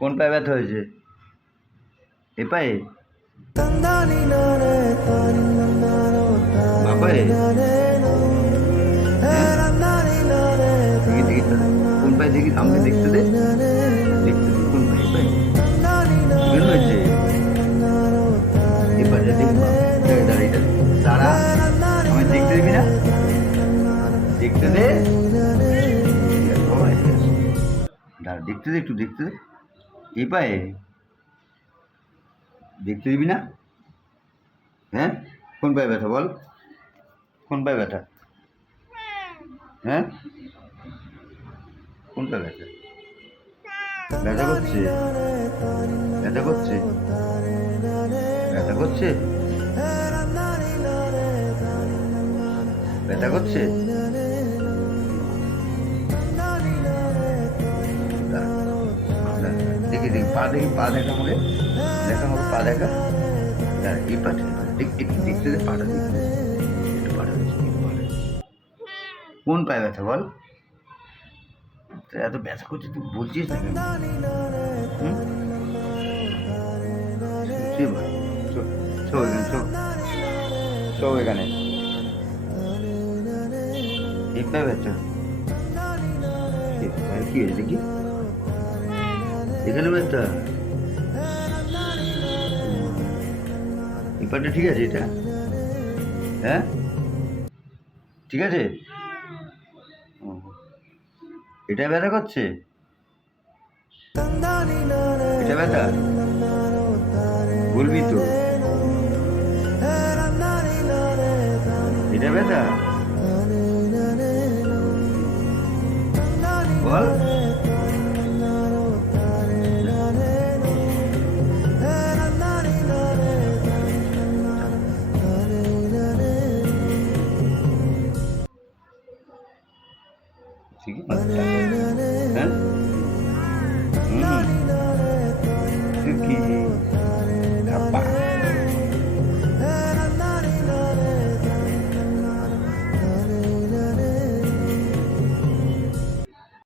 কোন পায়ে ব্যথা হয়েছে? এ পায়ে? বাপায়ে? দেখি দেখি কোন পায়ে দেখি, আমাকে দেখতে দে, দেখতে দে কোন পায়ে? এ পায়ে কেন হয়েছে? এ পায়ে দেখি, দাঁড়া এটা দাঁড়া, আমায় দেখতে দিবি না? দেখতে দে, দাঁড়া দেখতে দে, একটু দেখতে দে। এ পায়ে দেখতে দিবি না? হ্যাঁ, কোন পায়ে ব্যথা বল, কোন পায়ে ব্যথা? হ্যাঁ, কোন পায়ে ব্যথা? ব্যথা করছে, ব্যথা করছে, ব্যথা করছে, ব্যথা করছে। দেখি দেখি পা, দেখি পা দেখা আমাকে, দেখা আমাকে পা দেখা। এই পাটা একটু দেখতে দে, পাটা দেখতে দে, একটু পাটা দেখতে, কোন পায়ে ব্যথা বল? এত ব্যথা করছে তুই বলছিস না কেন? এখানে এই পায়ে ব্যথা কি হয়েছে দেখি, এখানে ব্যথা, এই পাটা ঠিক আছে? এটা হ্যাঁ ঠিক আছে। এটা ব্যথা করছে, এটা ব্যথা বলবি তো, এটা ব্যথা বল। ঠিক আছে, হ্যাঁ, কি